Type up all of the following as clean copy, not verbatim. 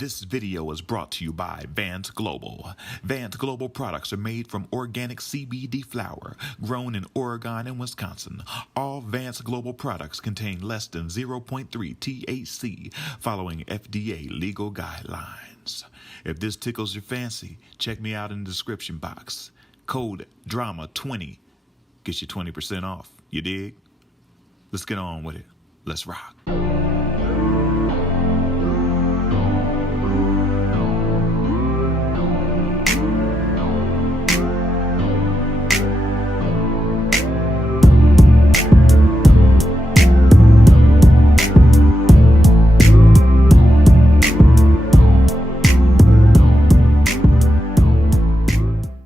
This video is brought to you by Vance Global. Vance Global products are made from organic CBD flower grown in Oregon and Wisconsin. All Vance Global products contain less than 0.3 THC, following FDA legal guidelines. If this tickles your fancy, check me out in the description box. Code DRAMA20 gets you 20% off. You dig? Let's get on with it. Let's rock.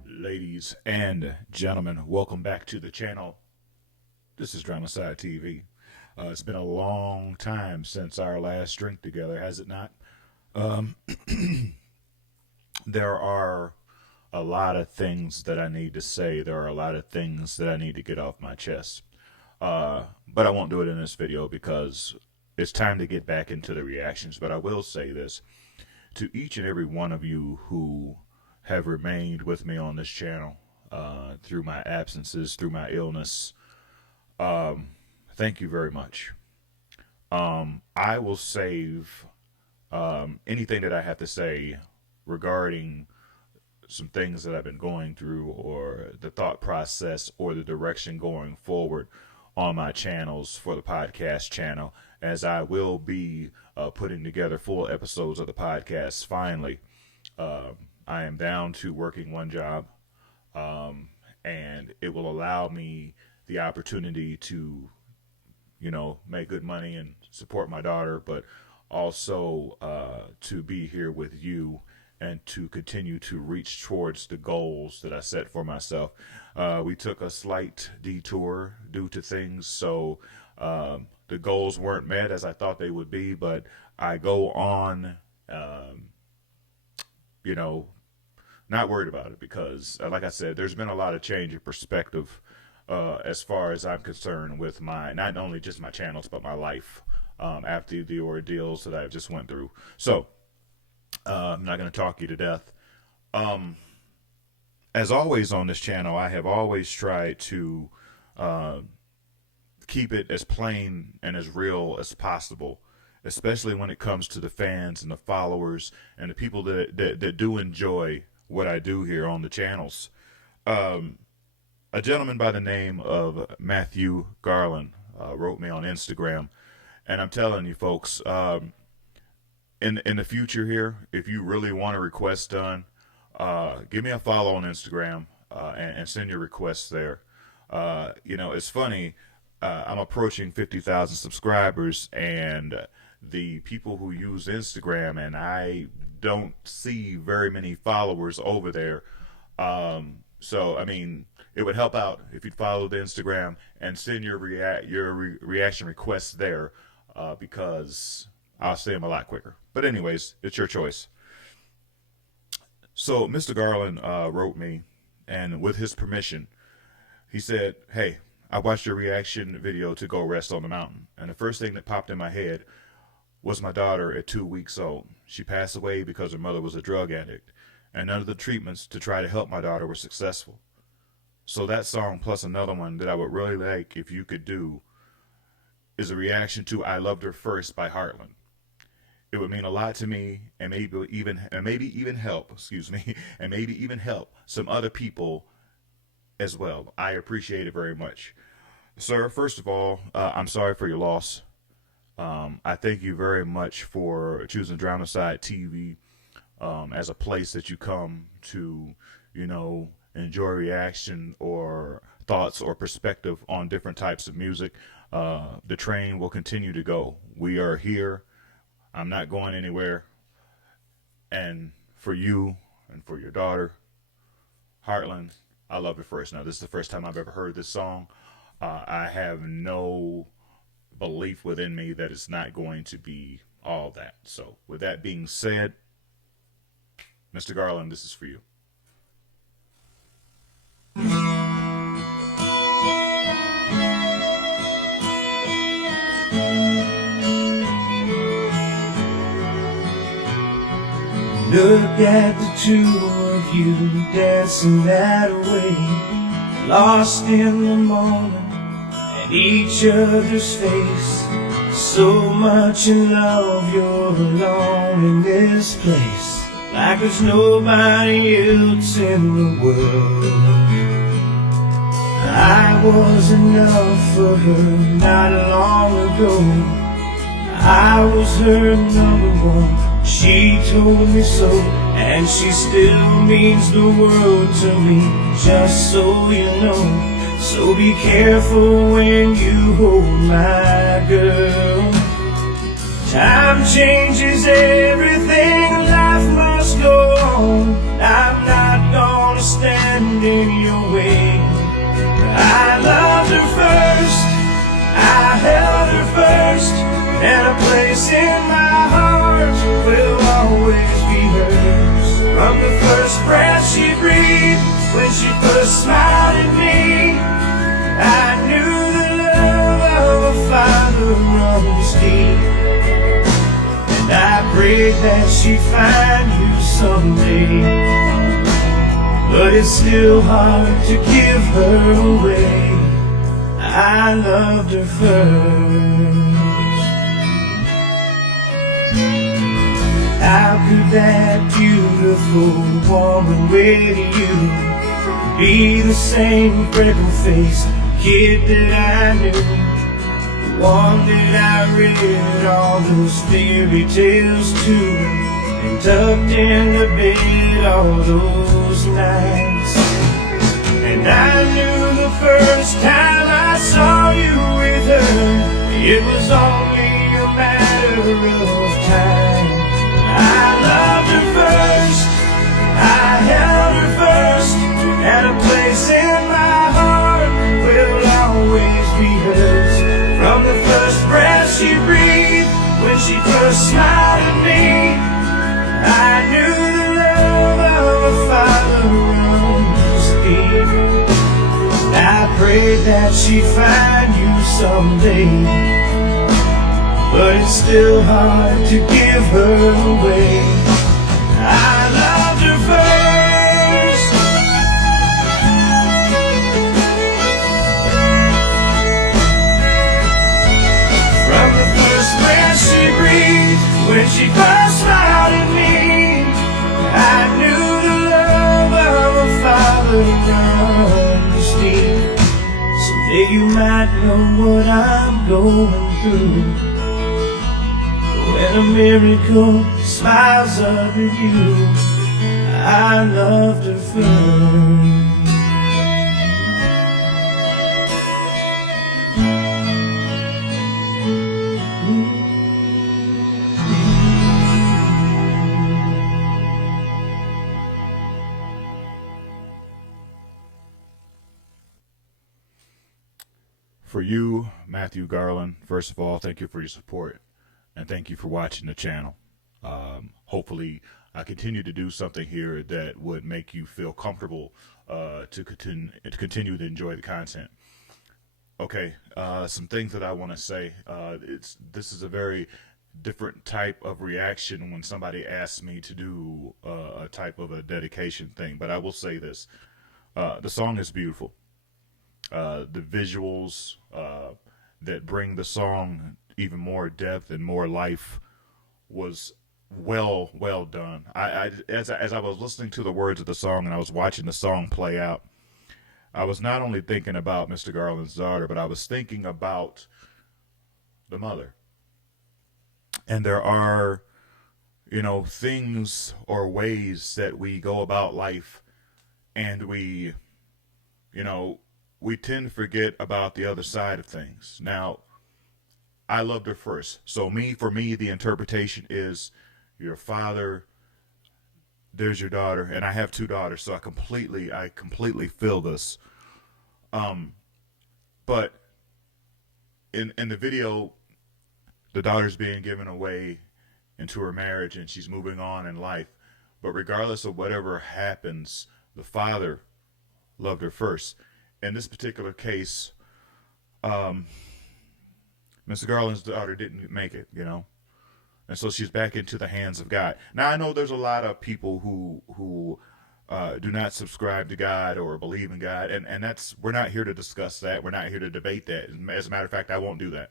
Ladies and gentlemen, welcome back to the channel. This is DramaSydE TV. It's been a long time since our last drink together, has it not? There are a lot of things that I need to say. There are a lot of things that I need to get off my chest. But I won't do it in this video because it's time to get back into the reactions. But I will say this to each and every one of you who have remained with me on this channel through my absences, through my illness. Thank you very much. I will save anything that I have to say regarding some things that I've been going through, or the thought process, or the direction going forward on my channels for the podcast channel, as I will be putting together full episodes of the podcast finally. I am down to working one job, and it will allow me the opportunity to, make good money and support my daughter, but also to be here with you and to continue to reach towards the goals that I set for myself. We took a slight detour due to things, so the goals weren't met as I thought they would be, but I go on, not worried about it because, like I said, there's been a lot of change in perspective as far as I'm concerned with not only just my channels, but my life after the ordeals that I just went through. So I'm not going to talk you to death. As always on this channel, I have always tried to keep it as plain and as real as possible, especially when it comes to the fans and the followers and the people that do enjoy what I do here on the channels. A gentleman by the name of Matthew Garland wrote me on Instagram, and I'm telling you folks, in the future here, if you really want a request done, give me a follow on Instagram and send your requests there. It's funny, I'm approaching 50,000 subscribers, and the people who use Instagram, and I don't see very many followers over there. So I mean, it would help out if you'd follow the Instagram and send your reaction requests there, because I'll see them a lot quicker. But anyways, it's your choice. So Mr. Garland wrote me, and with his permission, he said, "Hey, I watched your reaction video to Go Rest on the Mountain, and the first thing that popped in my head was my daughter at 2 weeks old. She passed away because her mother was a drug addict, and none of the treatments to try to help my daughter were successful. So that song, plus another one that I would really like if you could do, is a reaction to I Loved Her First by Heartland. It would mean a lot to me, and maybe even help some other people as well. I appreciate it very much. Sir, first of all, I'm sorry for your loss. I thank you very much for choosing DramaSydE TV as a place that you come to, enjoy reaction or thoughts or perspective on different types of music. The train will continue to go. We are here. I'm not going anywhere. And for you and for your daughter, Heartland, I Love It First. Now, this is the first time I've ever heard this song. I have no belief within me that it's not going to be all that. So with that being said, Mr. Garland, this is for you. Look at the two of you dancing that way, lost in the moment and each other's face. So much in love, you're alone in this place, like there's nobody else in the world. I was enough for her not long ago. I was her number one, she told me so, and she still means the world to me, just so you know. So be careful when you hold my girl. Time changes everything, life must go on. I'm not gonna stand in your way. I loved her first, I held her first, and a place in my heart will always be hers. From the first breath she breathed, when she first smiled at me, I knew the love of a father runs deep. And I prayed that she'd find you someday, but it's still hard to give her away. I loved her first. How could that beautiful woman with you be the same freckle-faced kid that I knew, the one that I read all those fairy tales to, and tucked in the bed all those nights? And I knew the first time I saw you with her, it was only a matter of time. I loved her first, I held her first, and a place in my heart will always be hers. From the first breath she breathed, when she first smiled at me, I knew the love of a father runs deep. I prayed that she'd find you someday, but it's still hard to give her away. I loved her first. From the first breath she breathed, when she first smiled at me, I knew the love of a father runs deep. Someday you might know what I'm going through, when a miracle smiles up at you. I loved her first. For you, Matthew Garland, first of all, thank you for your support. And thank you for watching the channel. Hopefully, I continue to do something here that would make you feel comfortable to continue to enjoy the content. Okay, some things that I want to say. This is a very different type of reaction when somebody asks me to do a type of a dedication thing. But I will say this: the song is beautiful. The visuals that bring the song even more depth and more life was well done. As I was listening to the words of the song and I was watching the song play out, I was not only thinking about Mr. Garland's daughter, but I was thinking about the mother. And there are, things or ways that we go about life, and we tend to forget about the other side of things. Now, I loved her first. So for me, the interpretation is your father, there's your daughter, and I have two daughters, so I completely feel this. But in the video, the daughter's being given away into her marriage and she's moving on in life. But regardless of whatever happens, the father loved her first. In this particular case, Mr. Garland's daughter didn't make it, And so she's back into the hands of God. Now I know there's a lot of people who do not subscribe to God or believe in God, and that's, we're not here to discuss that. We're not here to debate that. As a matter of fact, I won't do that.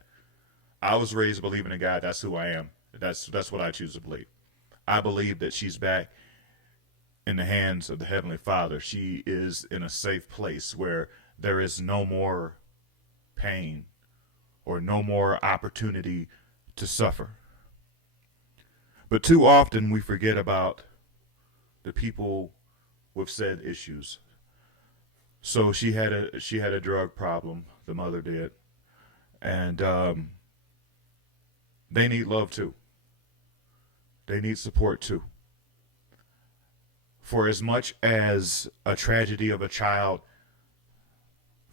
I was raised believing in God. That's who I am. That's what I choose to believe. I believe that she's back in the hands of the Heavenly Father. She is in a safe place where there is no more pain or no more opportunity to suffer. But too often we forget about the people with said issues. So she had a drug problem. The mother did, and they need love too. They need support too. For as much as a tragedy of a child,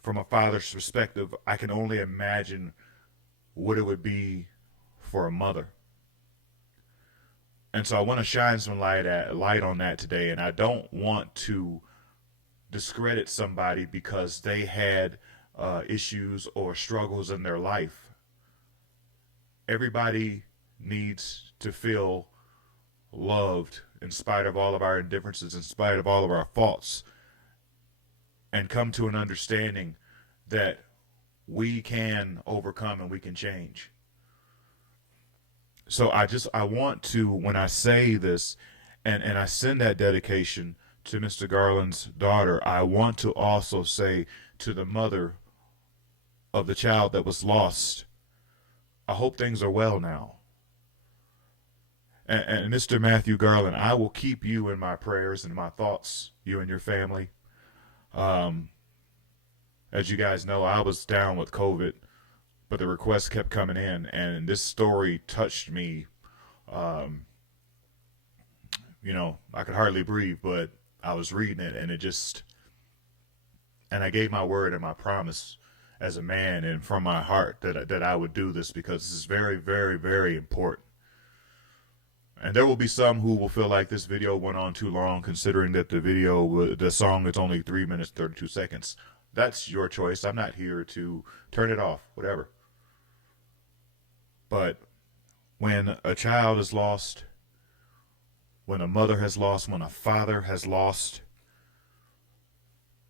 from a father's perspective, I can only imagine what it would be for a mother. And so I want to shine some light on that today. And I don't want to discredit somebody because they had issues or struggles in their life. Everybody needs to feel loved in spite of all of our indifferences, in spite of all of our faults, and come to an understanding that we can overcome and we can change. So I want to, when I say this, and I send that dedication to Mr. Garland's daughter, I want to also say to the mother of the child that was lost, I hope things are well now. And Mr. Matthew Garland, I will keep you in my prayers and my thoughts, you and your family. As you guys know, I was down with COVID, but the requests kept coming in, and this story touched me. You know, I could hardly breathe, but I was reading it, and I gave my word and my promise as a man and from my heart that I would do this, because this is very, very, very important. And there will be some who will feel like this video went on too long, considering that the song is only 3 minutes 32 seconds. That's your choice. I'm not here to turn it off, whatever. But when a child is lost, when a mother has lost, when a father has lost,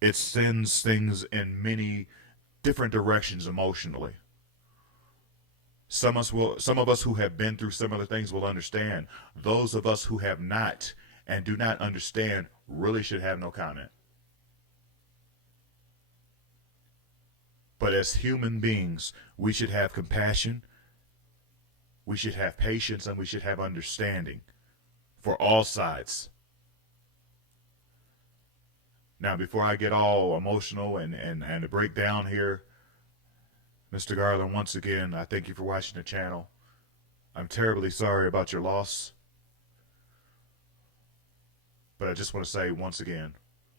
it sends things in many different directions emotionally. Some of us who have been through similar things will understand. Those of us who have not and do not understand really should have no comment. But as human beings, we should have compassion, we should have patience, and we should have understanding for all sides. Now, before I get all emotional and break down here, Mr. Garland, once again, I thank you for watching the channel. I'm terribly sorry about your loss. But I just want to say once again,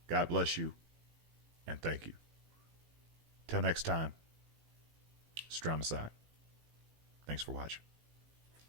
God bless you and thank you. Till next time, it's DramaSydE. Thanks for watching.